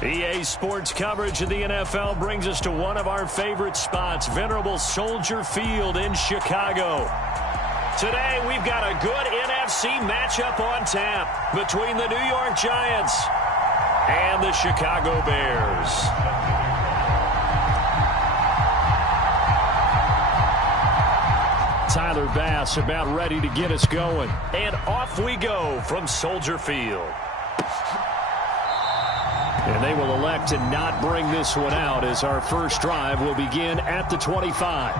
EA Sports coverage of the NFL brings us to one of our favorite spots, venerable Soldier Field in Chicago. Today, we've got a good NFC matchup on tap between the New York Giants and the Chicago Bears. Tyler Bass about ready to get us going. And off we go from Soldier Field. And they will elect to not bring this one out as our first drive will begin at the 25.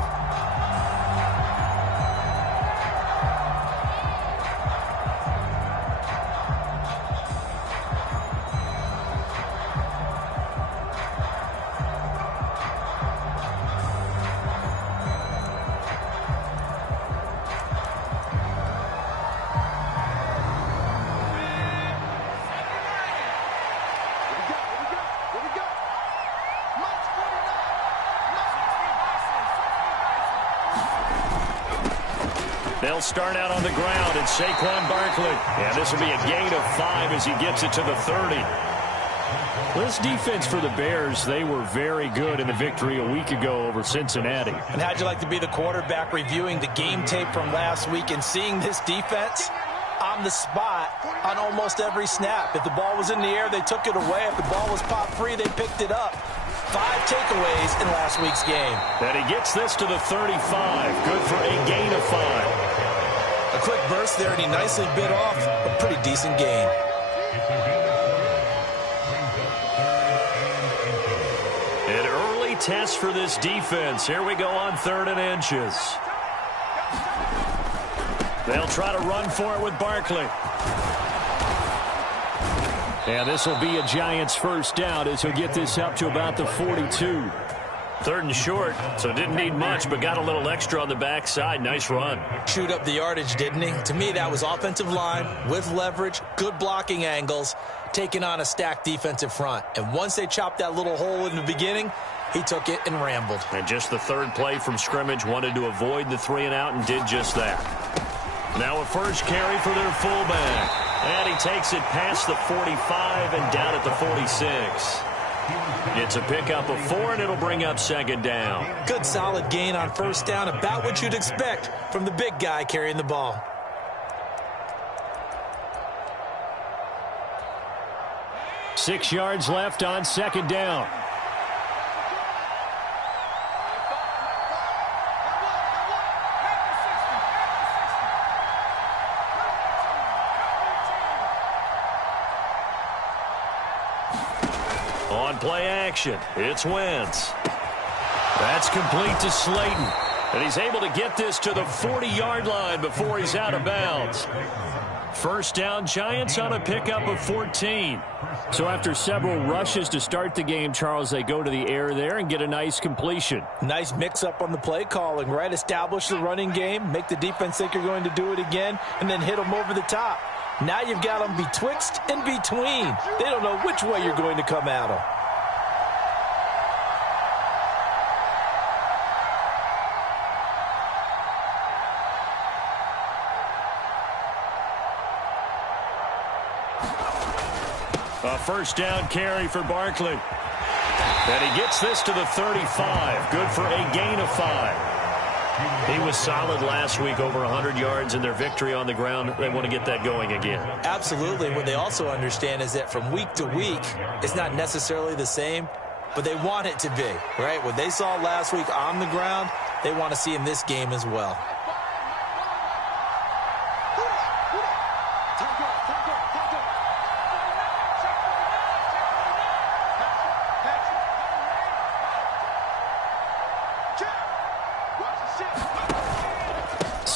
They'll start out on the ground, and Saquon Barkley. And this will be a gain of 5 as he gets it to the 30. This defense for the Bears, they were very good in the victory a week ago over Cincinnati. And how'd you like to be the quarterback reviewing the game tape from last week and seeing this defense on the spot on almost every snap? If the ball was in the air, they took it away. If the ball was popped free, they picked it up. 5 takeaways in last week's game. And he gets this to the 35. Good for a gain of 5. A quick burst there, and he nicely bit off a pretty decent gain. An early test for this defense. Here we go on 3rd and inches. They'll try to run for it with Barkley. And this will be a Giants first down as he'll get this up to about the 42. 3rd and short, so didn't need much, but got a little extra on the backside. Nice run. Chewed up the yardage, didn't he? To me, that was offensive line with leverage, good blocking angles, taking on a stacked defensive front. And once they chopped that little hole in the beginning, he took it and rambled. And just the 3rd play from scrimmage, wanted to avoid the 3 and out and did just that. Now a first carry for their fullback. And he takes it past the 45 and down at the 46. It's a pickup of 4, and it'll bring up 2nd down. Good solid gain on 1st down, about what you'd expect from the big guy carrying the ball. Six yards left on 2nd down. Play action. It's Wentz. That's complete to Slayton. And he's able to get this to the 40-yard line before he's out of bounds. First down, Giants on a pickup of 14. So after several rushes to start the game, Charles, they go to the air there and get a nice completion. Nice mix-up on the play calling, right? Establish the running game, make the defense think you're going to do it again, and then hit them over the top. Now you've got them betwixt and between. They don't know which way you're going to come at them. A first down carry for Barkley. And he gets this to the 35. Good for a gain of 5. He was solid last week, over 100 yards in their victory on the ground. They want to get that going again. Absolutely. What they also understand is that from week to week, it's not necessarily the same, but they want it to be, right? What they saw last week on the ground, they want to see in this game as well.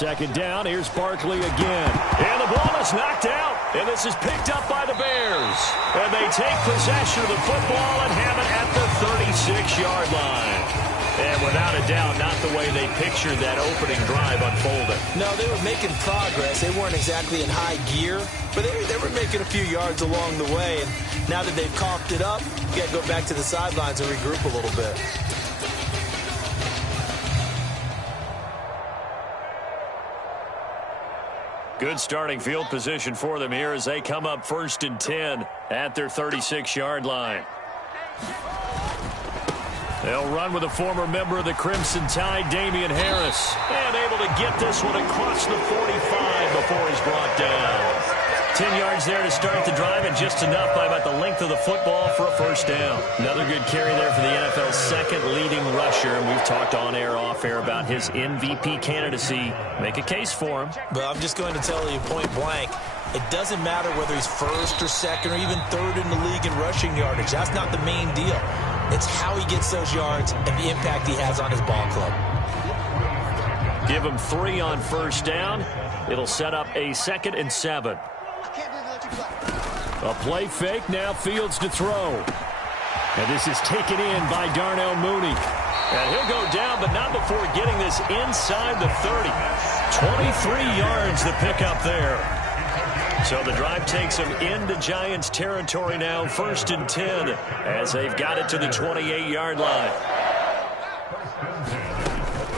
Second down, here's Barkley again. And the ball is knocked out. And this is picked up by the Bears. And they take possession of the football and have it at the 36-yard line. And without a doubt, not the way they pictured that opening drive unfolding. No, they were making progress. They weren't exactly in high gear, but they were making a few yards along the way. And now that they've coughed it up, you got to go back to the sidelines and regroup a little bit. Good starting field position for them here as they come up 1st and 10 at their 36-yard line. They'll run with a former member of the Crimson Tide, Damian Harris. And able to get this one across the 45 before he's brought down. 10 yards there to start the drive, and just enough by about the length of the football for a first down. Another good carry there for the NFL's second leading rusher, and we've talked on air, off air about his MVP candidacy. Make a case for him. But I'm just going to tell you point blank, it doesn't matter whether he's first or second or even third in the league in rushing yardage. That's not the main deal. It's how he gets those yards and the impact he has on his ball club. Give him 3 on first down. It'll set up a 2nd and 7. A play fake, now Fields to throw. And this is taken in by Darnell Mooney. And he'll go down, but not before getting this inside the 30. 23 yards the pickup there. So the drive takes them into Giants territory now, 1st and 10, as they've got it to the 28-yard line.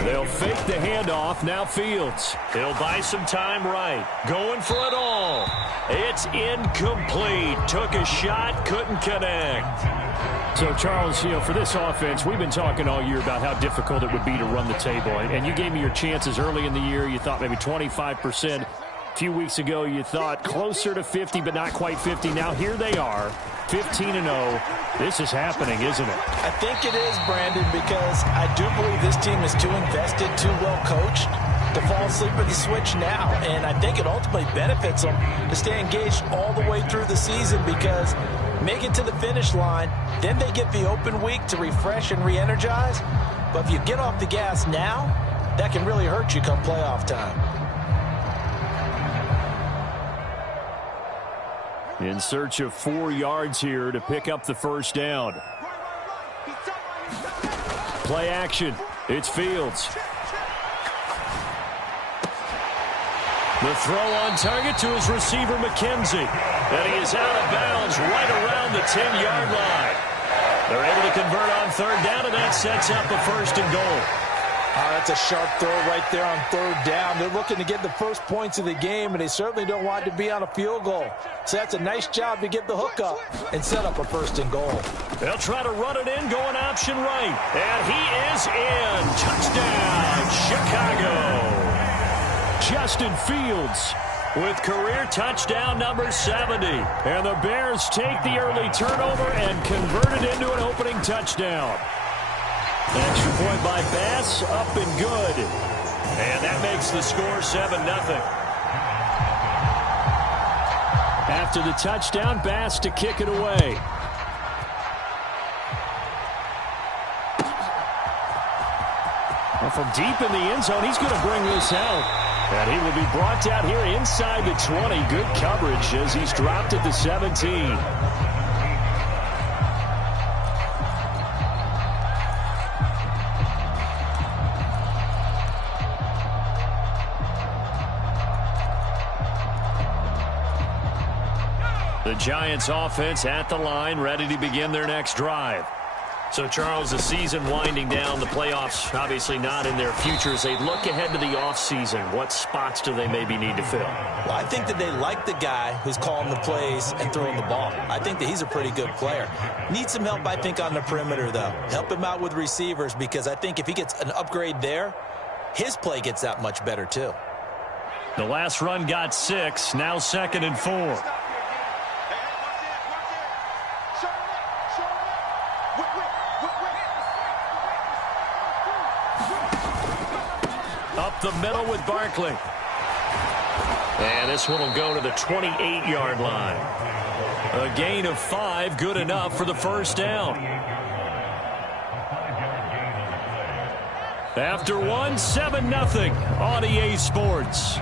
They'll fake the handoff. Now Fields. He'll buy some time right. Going for it all. It's incomplete. Took a shot, couldn't connect. So, Charles, for this offense, we've been talking all year about how difficult it would be to run the table. And you gave me your chances early in the year. You thought maybe 25%. A few weeks ago, you thought closer to 50, but not quite 50. Now here they are, 15-0. This is happening, isn't it? I think it is, Brandon, because I do believe this team is too invested, too well coached to fall asleep at the switch now. And I think it ultimately benefits them to stay engaged all the way through the season, because make it to the finish line, then they get the open week to refresh and re-energize. But if you get off the gas now, that can really hurt you come playoff time. In search of 4 yards here to pick up the first down. Play action. It's Fields. The throw on target to his receiver, McKenzie. And he is out of bounds right around the 10-yard line. They're able to convert on 3rd down, and that sets up a 1st and goal. That's a sharp throw right there on 3rd down. They're looking to get the first points of the game, and they certainly don't want to be on a field goal. So that's a nice job to get the hook up and set up a 1st and goal. They'll try to run it in, going option right. And he is in. Touchdown, Chicago. Justin Fields with career touchdown number 70. And the Bears take the early turnover and convert it into an opening touchdown. Extra point by Bass, up and good. And that makes the score 7-0. After the touchdown, Bass to kick it away. Well, from deep in the end zone, he's going to bring this out. And he will be brought down here inside the 20. Good coverage as he's dropped at the 17. The Giants offense at the line, ready to begin their next drive. So, Charles, the season winding down, the playoffs obviously not in their future. As they look ahead to the offseason, what spots do they maybe need to fill? Well, I think that they like the guy who's calling the plays and throwing the ball. I think that he's a pretty good player. Needs some help, I think, on the perimeter, though. Help him out with receivers, because I think if he gets an upgrade there, his play gets that much better, too. The last run got 6, now 2nd and 4. Up the middle with Barkley. And this one will go to the 28-yard line. A gain of 5, good enough for the first down. After 1, 7-0 on EA Sports.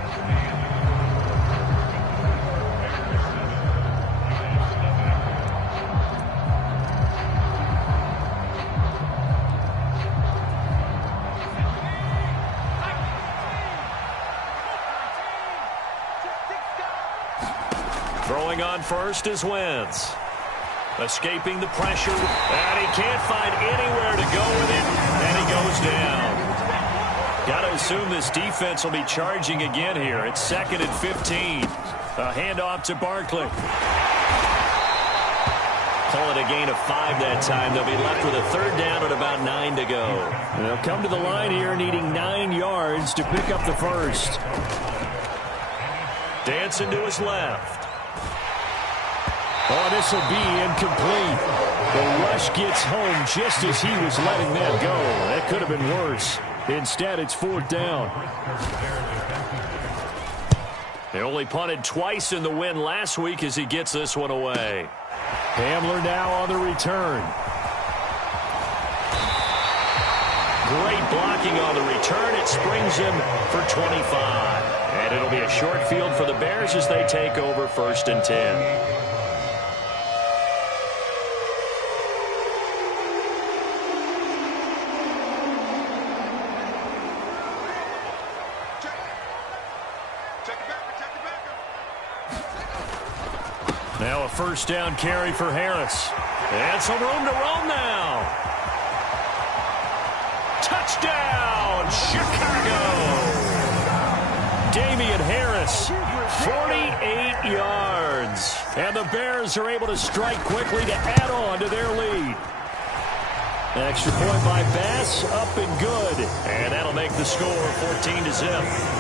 Throwing on first is Wentz. Escaping the pressure, and he can't find anywhere to go with it, and he goes down. Got to assume this defense will be charging again here. It's 2nd and 15. A handoff to Barkley. call it a gain of 5 that time. They'll be left with a third down and about 9 to go. They'll come to the line here needing 9 yards to pick up the first. Dancing to his left. Oh, this will be incomplete. The rush gets home just as he was letting that go. That could have been worse. Instead, it's 4th down. They only punted twice in the win last week as he gets this one away. Hamler now on the return. Great blocking on the return. It springs him for 25. And it'll be a short field for the Bears as they take over 1st and 10. Now a 1st down carry for Harris. And some room to roam now. Touchdown, Chicago. Damian Harris, 48 yards. And the Bears are able to strike quickly to add on to their lead. Extra point by Bass, up and good. And that'll make the score 14-0.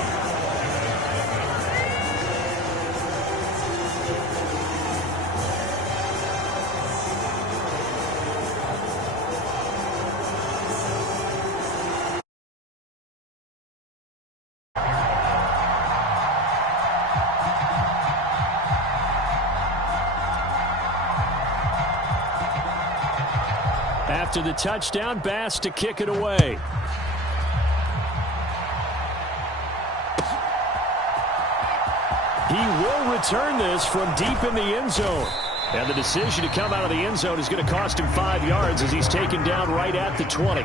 After the touchdown, Bass to kick it away. He will return this from deep in the end zone. And the decision to come out of the end zone is going to cost him 5 yards as he's taken down right at the 20.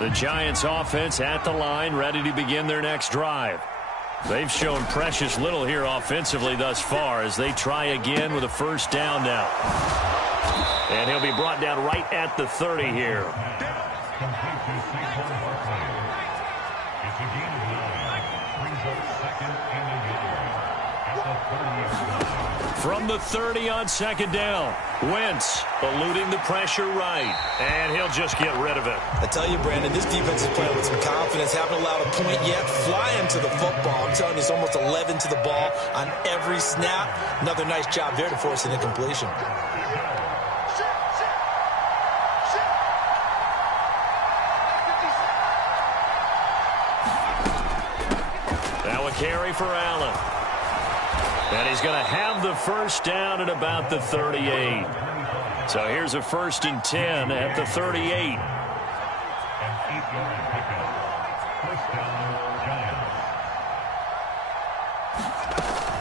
The Giants offense at the line, ready to begin their next drive. They've shown precious little here offensively thus far as they try again with a 1st down now. And he'll be brought down right at the 30 here. From the 30 on 2nd down. Wentz eluding the pressure right. And he'll just get rid of it. I tell you, Brandon, this defense is playing with some confidence. Haven't allowed a point yet. Flying to the football. I'm telling you, it's almost 11 to the ball on every snap. Another nice job there to force an incompletion. Now a carry for Allen. And he's going to have the 1st down at about the 38. So here's a 1st and 10 at the 38.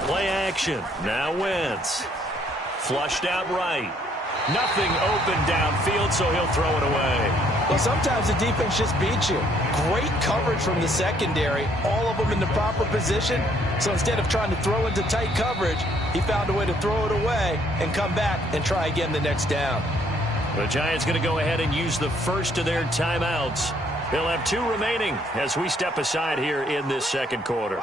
Play action. Now Wentz. Flushed out right. Nothing open downfield, so he'll throw it away. Well, sometimes the defense just beats you. Great coverage from the secondary. All of them in the proper position. So instead of trying to throw into tight coverage, he found a way to throw it away and come back and try again the next down. The Giants going to go ahead and use the first of their timeouts. They'll have 2 remaining as we step aside here in this 2nd quarter.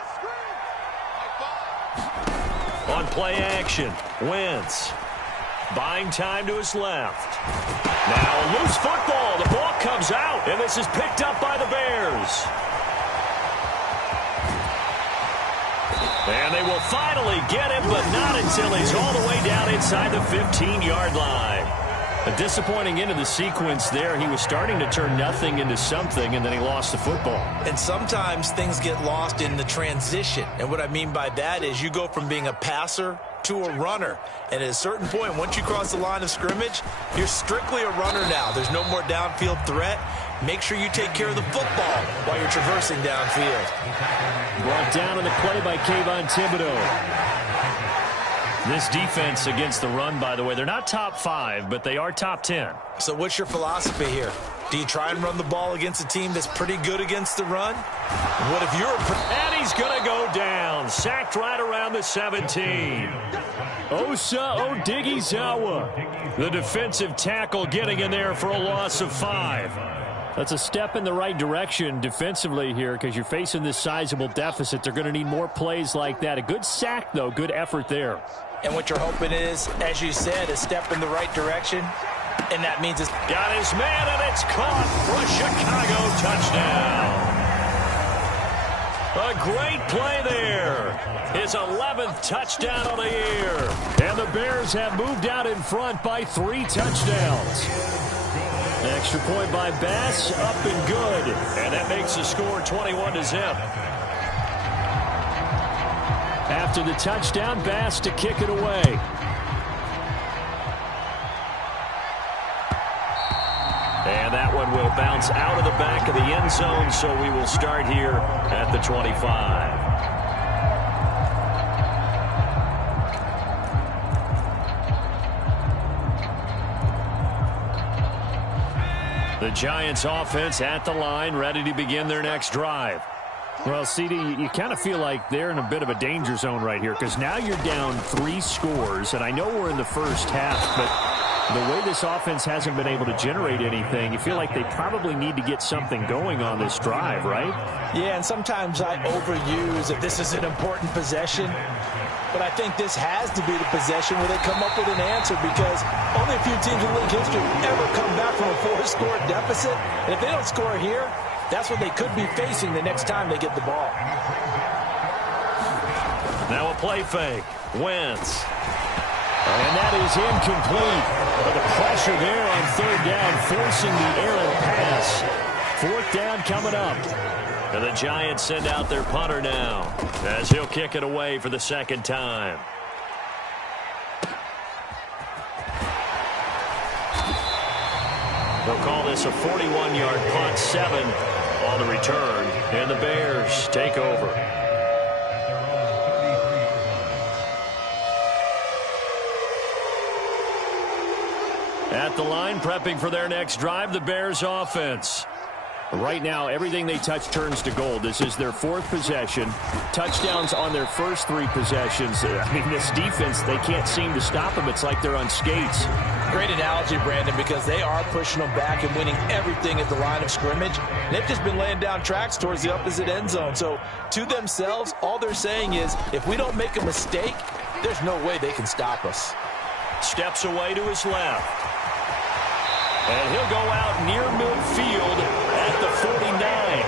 On play action, Wentz. Buying time to his left. Now a loose football. The ball comes out, and this is picked up by the Bears. And they will finally get him, but not until he's all the way down inside the 15-yard line. A disappointing end of the sequence there. He was starting to turn nothing into something, and then he lost the football. And sometimes things get lost in the transition. And what I mean by that is you go from being a passer to a runner. And at a certain point, once you cross the line of scrimmage, you're strictly a runner now. There's no more downfield threat. Make sure you take care of the football while you're traversing downfield. Brought down on the play by Kayvon Thibodeau. This defense against the run, by the way, they're not top 5, but they are top 10. So what's your philosophy here? Do you try and run the ball against a team that's pretty good against the run? What if you're... And he's going to go down. Sacked right around the 17. Osa Odighizuwa. The defensive tackle getting in there for a loss of 5. That's a step in the right direction defensively here because you're facing this sizable deficit. They're going to need more plays like that. A good sack, though. Good effort there. And what you're hoping is, as you said, a step in the right direction. And that means it's got his man, and it's caught for a Chicago touchdown. A great play there. His 11th touchdown of the year. And the Bears have moved out in front by 3 touchdowns. Extra point by Bass, up and good. And that makes the score 21-0. After the touchdown, Bass to kick it away. And that one will bounce out of the back of the end zone, so we will start here at the 25. The Giants offense at the line, ready to begin their next drive. Well, CD, you kind of feel like they're in a bit of a danger zone right here because now you're down 3 scores, and I know we're in the first half, but the way this offense hasn't been able to generate anything, you feel like they probably need to get something going on this drive, right? Yeah, and sometimes I overuse that this is an important possession. But I think this has to be the possession where they come up with an answer because only a few teams in league history ever come back from a 4-score deficit. And if they don't score here, that's what they could be facing the next time they get the ball. Now a play fake. Wentz. And that is incomplete. But the pressure there on 3rd down, forcing the errant pass. 4th down coming up. And the Giants send out their punter now as he'll kick it away for the 2nd time. They'll call this a 41-yard punt, 7 on the return, and the Bears take over. At the line, prepping for their next drive, the Bears offense. Right now, everything they touch turns to gold. This is their 4th possession. Touchdowns on their first 3 possessions. I mean, this defense, they can't seem to stop them. It's like they're on skates. Great analogy, Brandon, because they are pushing them back and winning everything at the line of scrimmage. They've just been laying down tracks towards the opposite end zone. So, to themselves, all they're saying is, if we don't make a mistake, there's no way they can stop us. Steps away to his left. And he'll go out near midfield at the 49.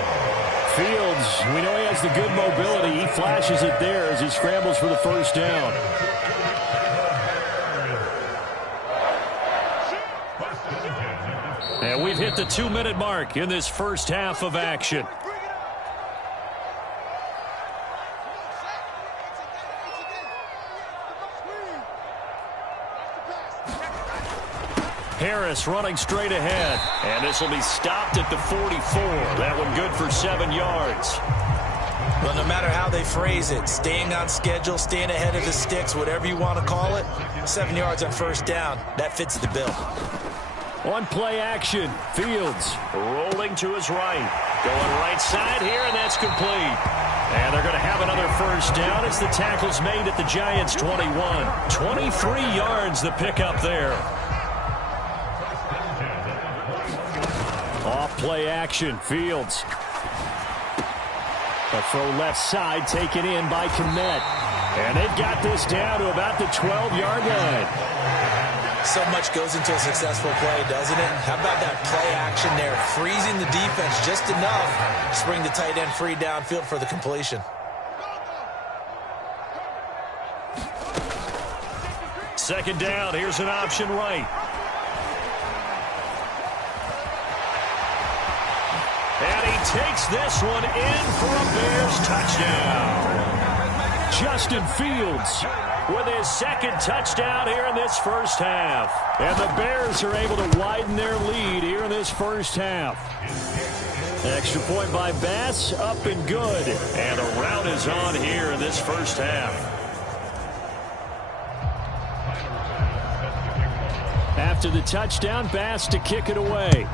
Fields, we know he has the good mobility. He flashes it there as he scrambles for the 1st down. And we've hit the 2-minute mark in this first half of action. Harris running straight ahead. And this will be stopped at the 44. That one good for 7 yards. Well, no matter how they phrase it, staying on schedule, staying ahead of the sticks, whatever you want to call it, 7 yards on 1st down, that fits the bill. On play action, Fields. Rolling to his right. Going right side here, and that's complete. And they're going to have another 1st down as the tackle's made at the Giants' 21. 23 yards the pickup there. Off play action, Fields. A throw left side taken in by Kmet. And they've got this down to about the 12-yard line. So much goes into a successful play, doesn't it? How about that play action there? Freezing the defense just enough to bring the tight end free downfield for the completion. Second down, here's an option right. And he takes this one in for a Bears touchdown. Justin Fields with his 2nd touchdown here in this first half. And the Bears are able to widen their lead here in this first half. Extra point by Bass, up and good. And a rout is on here in this first half. After the touchdown, Bass to kick it away.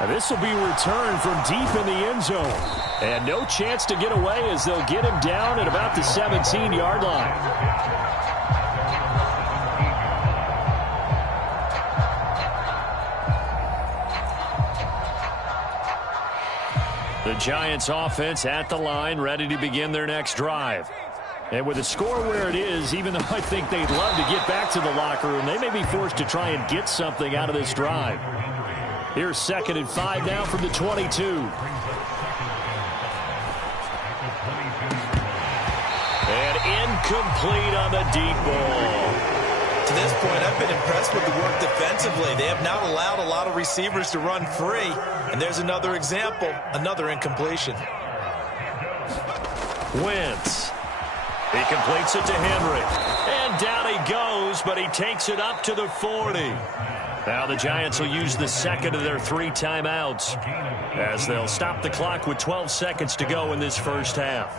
And this will be returned from deep in the end zone. And no chance to get away as they'll get him down at about the 17-yard line. The Giants offense at the line, ready to begin their next drive. And with the score where it is, even though I think they'd love to get back to the locker room, they may be forced to try and get something out of this drive. Here's 2nd and 5 now from the 22. And incomplete on the deep ball. To this point, I've been impressed with the work defensively. They have not allowed a lot of receivers to run free. And there's another example, another incompletion. Wentz. He completes it to Henry. And down he goes, but he takes it up to the 40. Now the Giants will use the second of their 3 timeouts as they'll stop the clock with 12 seconds to go in this first half.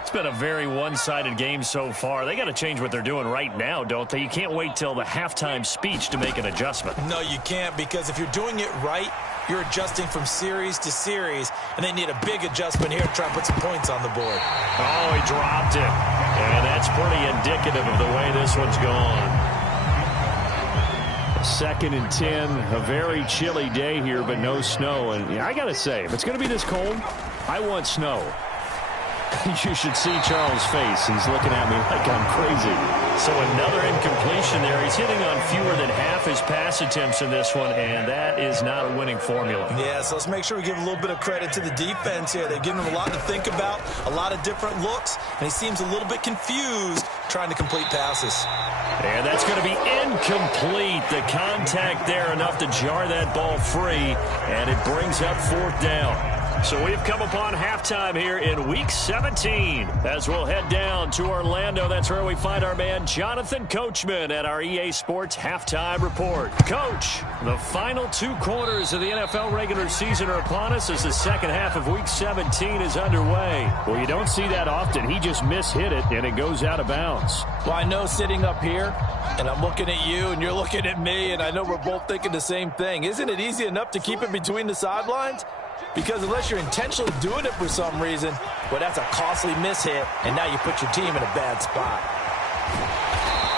It's been a very one-sided game so far. They got to change what they're doing right now, don't they? You can't wait till the halftime speech to make an adjustment. No, you can't, because if you're doing it right, you're adjusting from series to series, and they need a big adjustment here to try and put some points on the board. Oh, he dropped it. And that's pretty indicative of the way this one's gone. 2nd and 10, a very chilly day here, but no snow. And I got to say, if it's going to be this cold, I want snow. You should see Charles' face. He's looking at me like I'm crazy. So another incompletion there. He's hitting on fewer than half his pass attempts in this one, and that is not a winning formula. Yeah, so let's make sure we give a little bit of credit to the defense here. They've given him a lot to think about, a lot of different looks, and he seems a little bit confused trying to complete passes. And that's going to be incomplete. The contact there enough to jar that ball free, and it brings up 4th down. So we've come upon halftime here in Week 17. As we'll head down to Orlando, that's where we find our man Jonathan Coachman at our EA Sports Halftime Report. Coach, the final 2 quarters of the NFL regular season are upon us as the second half of Week 17 is underway. Well, you don't see that often. He just mishit it, and it goes out of bounds. Well, I know sitting up here, and I'm looking at you, and you're looking at me, and I know we're both thinking the same thing. Isn't it easy enough to keep it between the sidelines? Because unless you're intentionally doing it for some reason, well, that's a costly mishit, and now you put your team in a bad spot.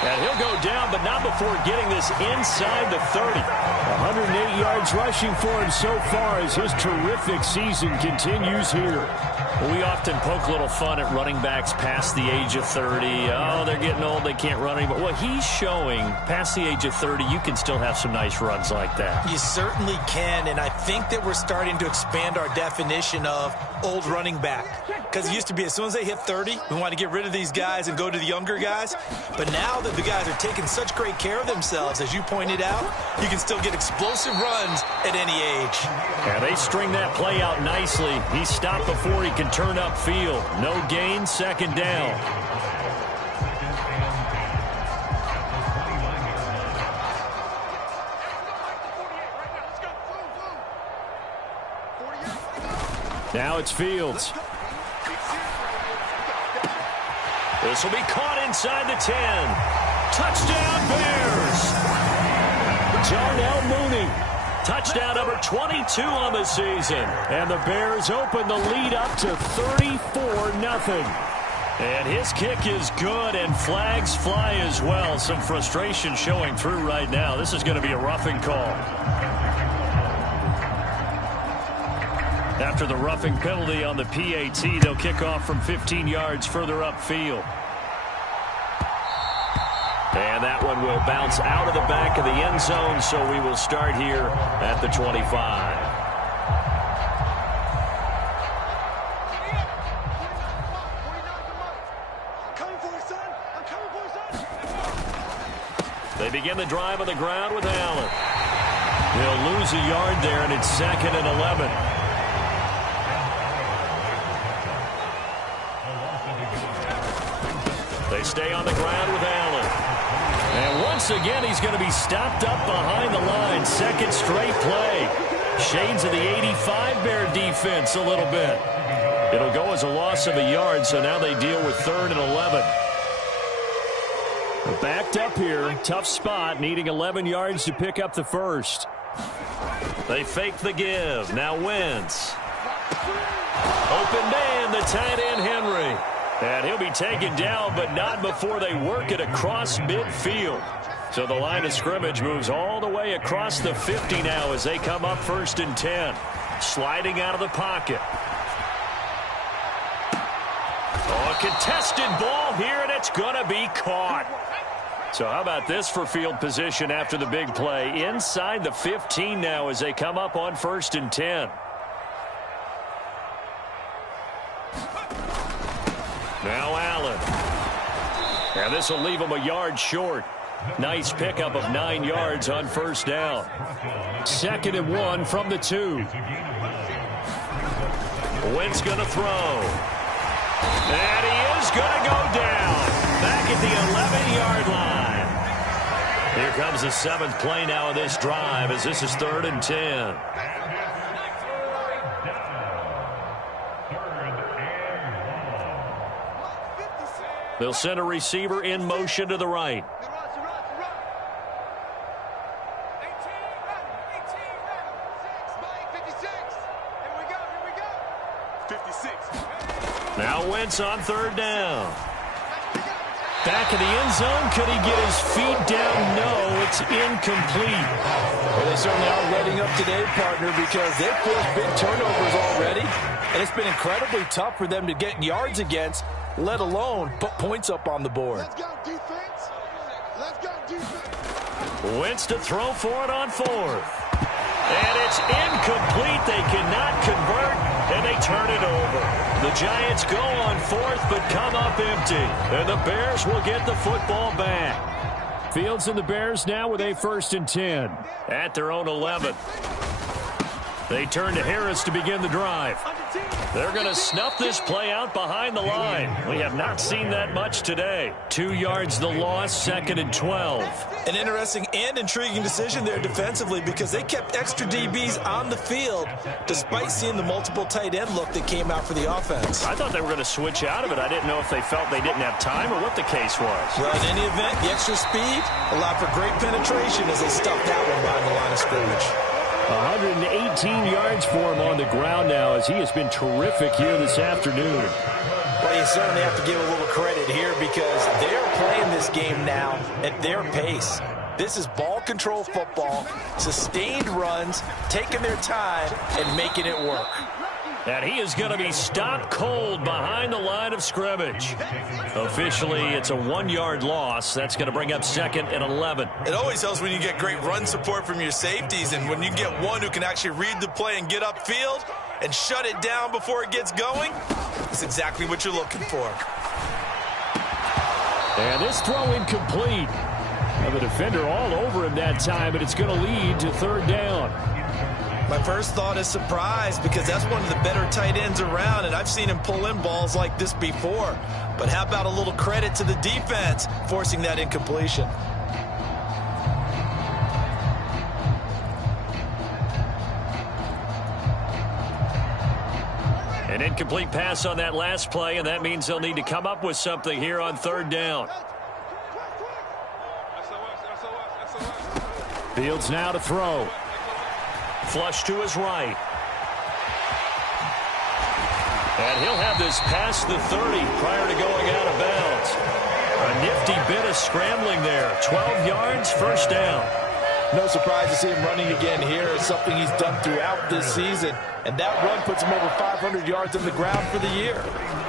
And he'll go down, but not before getting this inside the 30. 108 yards rushing for him so far as his terrific season continues here. Well, we often poke a little fun at running backs past the age of 30. Oh, they're getting old, they can't run anymore. Well, he's showing past the age of 30, you can still have some nice runs like that. You certainly can, and I think that we're starting to expand our definition of old running back. Because it used to be as soon as they hit 30, we want to get rid of these guys and go to the younger guys. But now that the guys are taking such great care of themselves, as you pointed out, you can still get explosive runs at any age. Yeah, they string that play out nicely. He stopped before he can turn upfield. No gain, 2nd down. Now it's Fields. This will be caught inside the 10. Touchdown, Bears! Darnell Mooney. Touchdown number 22 on the season. And the Bears open the lead up to 34-0. And his kick is good, and flags fly as well. Some frustration showing through right now. This is going to be a roughing call. After the roughing penalty on the PAT, they'll kick off from 15 yards further upfield. And that one will bounce out of the back of the end zone, so we will start here at the 25. They begin the drive on the ground with Allen. He'll lose a yard there, and it's 2nd and 11. They stay on the ground with Allen. And once again, he's going to be stopped up behind the line. 2nd straight play. Shades of the 85 Bear defense a little bit. It'll go as a loss of a yard, so now they deal with 3rd and 11. Backed up here. Tough spot, needing 11 yards to pick up the first. They fake the give. Now Wentz. Open man, the tight end Henry. And he'll be taken down, but not before they work it across midfield. So the line of scrimmage moves all the way across the 50 now as they come up 1st and 10. Sliding out of the pocket. Oh, a contested ball here, and it's going to be caught. So how about this for field position after the big play? Inside the 15 now as they come up on 1st and 10. Now Allen. And this will leave him a yard short. Nice pickup of 9 yards on 1st down. 2nd and 1 from the 2. Wentz going to throw. And he is going to go down. Back at the 11-yard line. Here comes the 7th play now of this drive as this is 3rd and 10. They'll send a receiver in motion to the right. Now Wentz on 3rd down. Back in the end zone. Could he get his feet down? No, it's incomplete. Well, they certainly are letting up today, partner, because they've forced big turnovers already. And it's been incredibly tough for them to get yards against, let alone put points up on the board. Let's go, defense. Let's go, defense. Wentz to throw for it on 4th. And it's incomplete. They cannot convert, and they turn it over. The Giants go on 4th, but come up empty. And the Bears will get the football back. Fields and the Bears now with a 1st and 10. At their own 11. They turn to Harris to begin the drive. They're going to snuff this play out behind the line. We have not seen that much today. 2 yards the loss, 2nd and 12. An interesting and intriguing decision there defensively because they kept extra DBs on the field despite seeing the multiple tight end look that came out for the offense. I thought they were going to switch out of it. I didn't know if they felt they didn't have time or what the case was. Well, in any event, the extra speed allowed for great penetration as they stuffed that one behind the line of scrimmage. 118 yards for him on the ground now as he has been terrific here this afternoon. Well, you certainly have to give a little credit here because they're playing this game now at their pace. This is ball control football, sustained runs, taking their time, and making it work. And he is going to be stopped cold behind the line of scrimmage. Officially, it's a 1-yard loss. That's going to bring up 2nd and 11. It always helps when you get great run support from your safeties, and when you get one who can actually read the play and get upfield and shut it down before it gets going, it's exactly what you're looking for. And this throw incomplete. Now the defender all over him that time, but it's going to lead to 3rd down. My first thought is surprise because that's one of the better tight ends around, and I've seen him pull in balls like this before. But how about a little credit to the defense forcing that incompletion? An incomplete pass on that last play, and that means they'll need to come up with something here on 3rd down. Fields now to throw. Flush to his right. And he'll have this past the 30 prior to going out of bounds. A nifty bit of scrambling there. 12 yards, 1st down. No surprise to see him running again here. It's something he's done throughout this season. And that run puts him over 500 yards on the ground for the year.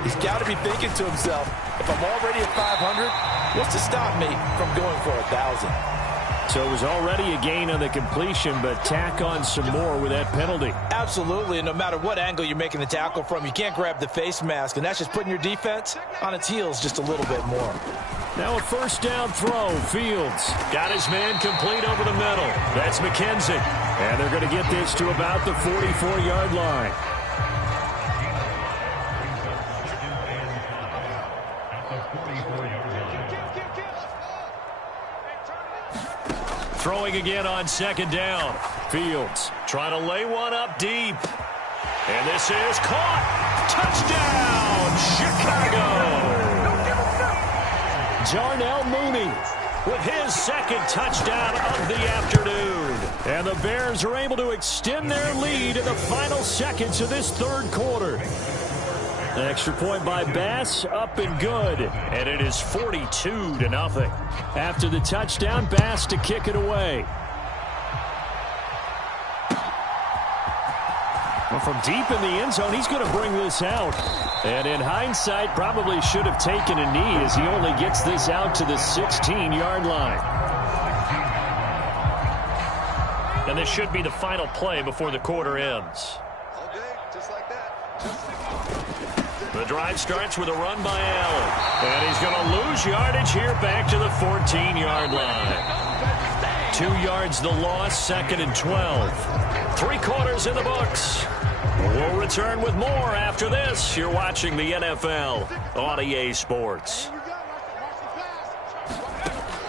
He's got to be thinking to himself, if I'm already at 500, what's to stop me from going for 1,000? So it was already a gain on the completion, but tack on some more with that penalty. Absolutely, and no matter what angle you're making the tackle from, you can't grab the face mask, and that's just putting your defense on its heels just a little bit more. Now a 1st down throw. Fields got his man complete over the middle. That's McKenzie. And they're going to get this to about the 44-yard line. Throwing again on 2nd down. Fields trying to lay one up deep. And this is caught. Touchdown, Chicago. Darnell Mooney with his second touchdown of the afternoon. And the Bears are able to extend their lead in the final seconds of this third quarter. An extra point by Bass, up and good. And it is 42-0. After the touchdown, Bass to kick it away. Well, from deep in the end zone, he's going to bring this out. And in hindsight, probably should have taken a knee as he only gets this out to the 16-yard line. And this should be the final play before the quarter ends. Okay, just like that. The drive starts with a run by Allen. And he's going to lose yardage here back to the 14-yard line. 2 yards the loss, 2nd and 12. 3 quarters in the books. We'll return with more after this. You're watching the NFL on EA Sports.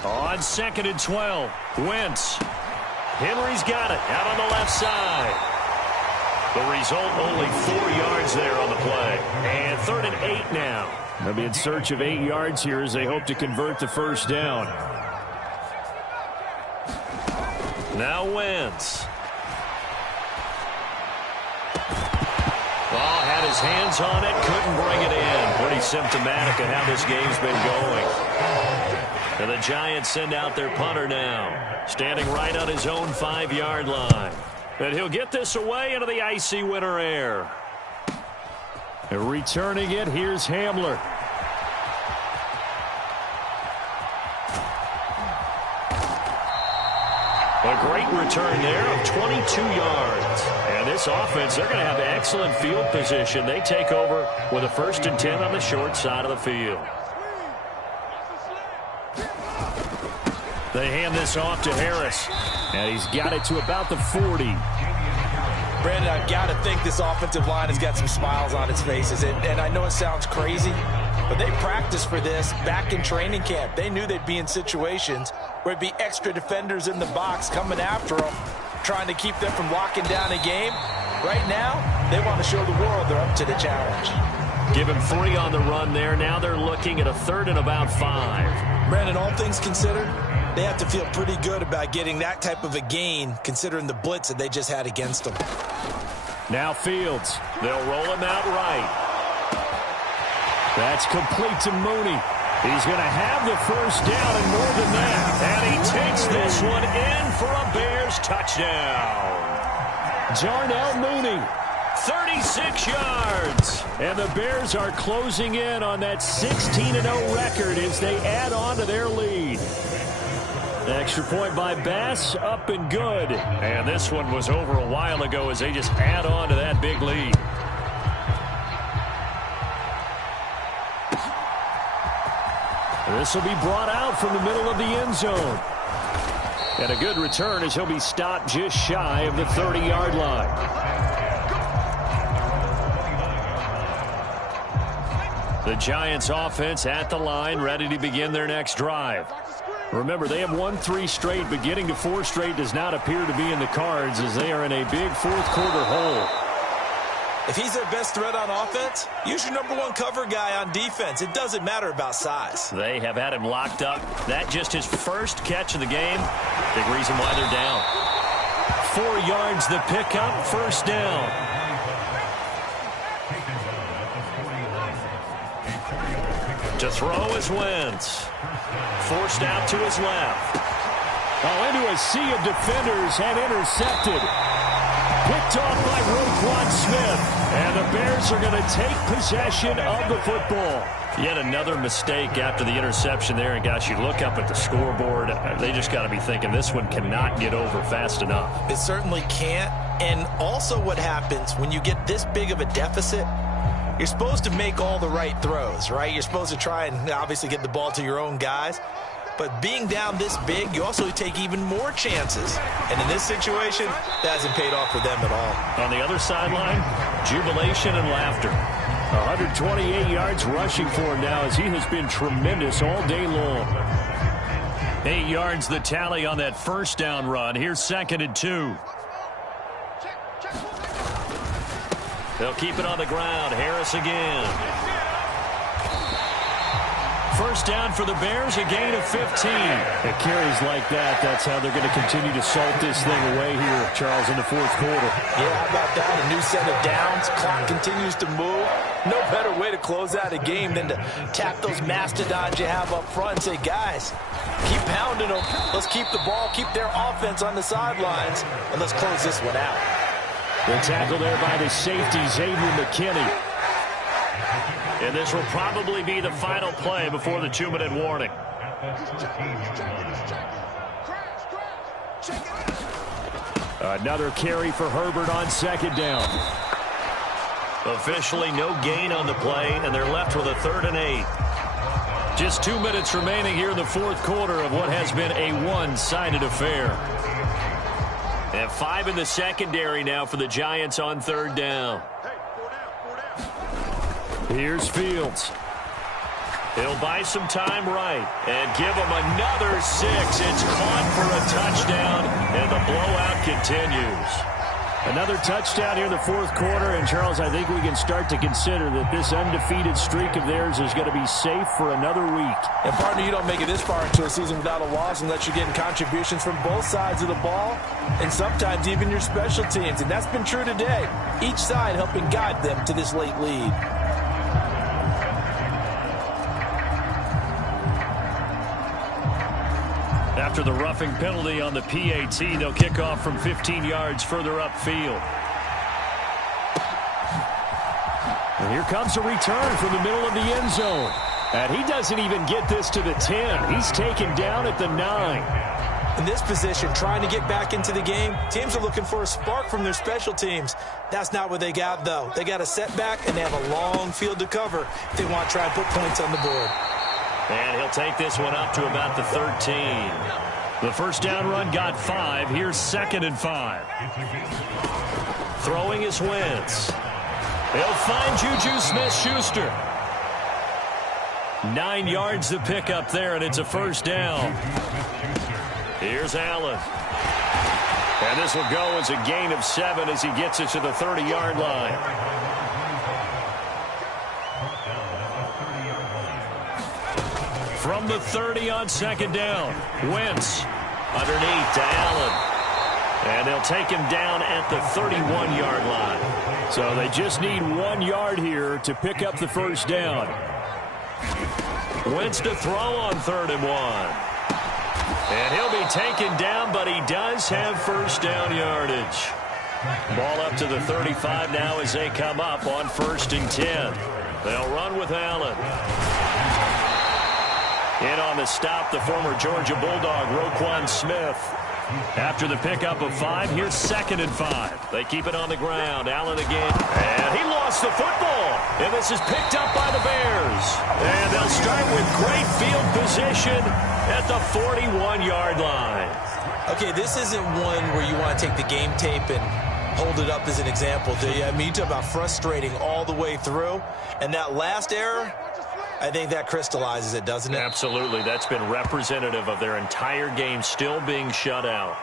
On 2nd and 12, Wentz. Henry's got it out on the left side. The result, only 4 yards there on the play. And 3rd and 8 now. They'll be in search of 8 yards here as they hope to convert the first down. Now Wentz. Well, had his hands on it, couldn't bring it in. Pretty symptomatic of how this game's been going. And the Giants send out their punter now, standing right on his own 5-yard line. And he'll get this away into the icy winter air. And returning it, here's Hamler. A great return there of 22 yards. And this offense, they're going to have excellent field position. They take over with a 1st and 10 on the short side of the field. They hand this off to Harris. And he's got it to about the 40. Brandon, I've got to think this offensive line has got some smiles on its faces. And I know it sounds crazy, but they practiced for this back in training camp. They knew they'd be in situations where it'd be extra defenders in the box coming after them, trying to keep them from locking down a game. Right now, they want to show the world they're up to the challenge. Give him 3 on the run there. Now they're looking at a 3rd and about 5. Brandon, all things considered, they have to feel pretty good about getting that type of a gain, considering the blitz that they just had against them. Now Fields. They'll roll him out right. That's complete to Mooney. He's going to have the first down and more than that. And he takes this one in for a Bears touchdown. Jarnell Mooney. 36 yards. And the Bears are closing in on that 16-0 record as they add on to their lead. Extra point by Bass, up and good. And this one was over a while ago as they just add on to that big lead. This will be brought out from the middle of the end zone. And a good return as he'll be stopped just shy of the 30-yard line. The Giants offense at the line, ready to begin their next drive. Remember, they have won 3 straight, but getting to 4 straight does not appear to be in the cards as they are in a big fourth quarter hole. If he's their best threat on offense, use your #1 cover guy on defense. It doesn't matter about size. They have had him locked up. That just his first catch of the game. Big reason why they're down. 4 yards the pickup, first down. To throw is Wentz. Forced out to his left. Oh, into a sea of defenders and intercepted. Picked off by Roquan Smith. And the Bears are going to take possession of the football. Yet another mistake after the interception there. And, gosh, you look up at the scoreboard. They just got to be thinking this one cannot get over fast enough. It certainly can't. And also what happens when you get this big of a deficit, you're supposed to make all the right throws, right? You're supposed to try and obviously get the ball to your own guys. But being down this big, you also take even more chances. And in this situation, that hasn't paid off for them at all. On the other sideline, jubilation and laughter. 128 yards rushing for him now as he has been tremendous all day long. 8 yards the tally on that first down run. Here's 2nd and 2. They'll keep it on the ground. Harris again. First down for the Bears, a gain of 15. It carries like that. That's how they're going to continue to salt this thing away here, Charles, in the fourth quarter. Yeah, how about that? A new set of downs. Clock continues to move. No better way to close out a game than to tap those mastodons you have up front and say, guys, keep pounding them. Let's keep the ball, keep their offense on the sidelines, and let's close this one out. The tackle there by the safety, Xavier McKinney. And this will probably be the final play before the 2-minute warning. Another carry for Herbert on second down. Officially no gain on the play, and they're left with a 3rd and 8. Just 2 minutes remaining here in the fourth quarter of what has been a one-sided affair. And 5 in the secondary now for the Giants on 3rd down. Here's Fields. He'll buy some time right and give him another 6. It's caught for a touchdown, and the blowout continues. Another touchdown here in the fourth quarter, and Charles, I think we can start to consider that this undefeated streak of theirs is going to be safe for another week. And partner, you don't make it this far into a season without a loss unless you're getting contributions from both sides of the ball, and sometimes even your special teams, and that's been true today. Each side helping guide them to this late lead. After the roughing penalty on the PAT, they'll kick off from 15 yards further upfield. And here comes a return from the middle of the end zone. And he doesn't even get this to the 10. He's taken down at the 9. In this position, trying to get back into the game, teams are looking for a spark from their special teams. That's not what they got, though. They got a setback, and they have a long field to cover if they want to try and put points on the board. And he'll take this one up to about the 13. The first down run got 5. Here's 2nd and 5. Throwing is Wentz. He'll find Juju Smith-Schuster. 9 yards to pick up there, and it's a first down. Here's Allen. And this will go as a gain of 7 as he gets it to the 30-yard line. From the 30 on second down, Wentz underneath to Allen. And they'll take him down at the 31-yard line. So they just need 1 yard here to pick up the first down. Wentz to throw on 3rd and 1. And he'll be taken down, but he does have first down yardage. Ball up to the 35 now as they come up on 1st and 10. They'll run with Allen. In on the stop, the former Georgia Bulldog, Roquan Smith. After the pickup of 5, here's 2nd and 5. They keep it on the ground. Allen again. And he lost the football. And this is picked up by the Bears. And they'll start with great field position at the 41-yard line. Okay, this isn't one where you want to take the game tape and hold it up as an example, do you? I mean, you talk about frustrating all the way through. And that last error, I think that crystallizes it, doesn't it? Absolutely. That's been representative of their entire game still being shut out.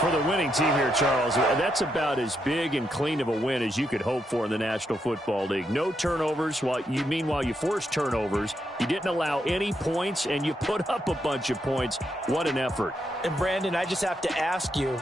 For the winning team here, Charles, that's about as big and clean of a win as you could hope for in the National Football League. No turnovers. Meanwhile, you forced turnovers. You didn't allow any points, and you put up a bunch of points. What an effort. And, Brandon, I just have to ask you,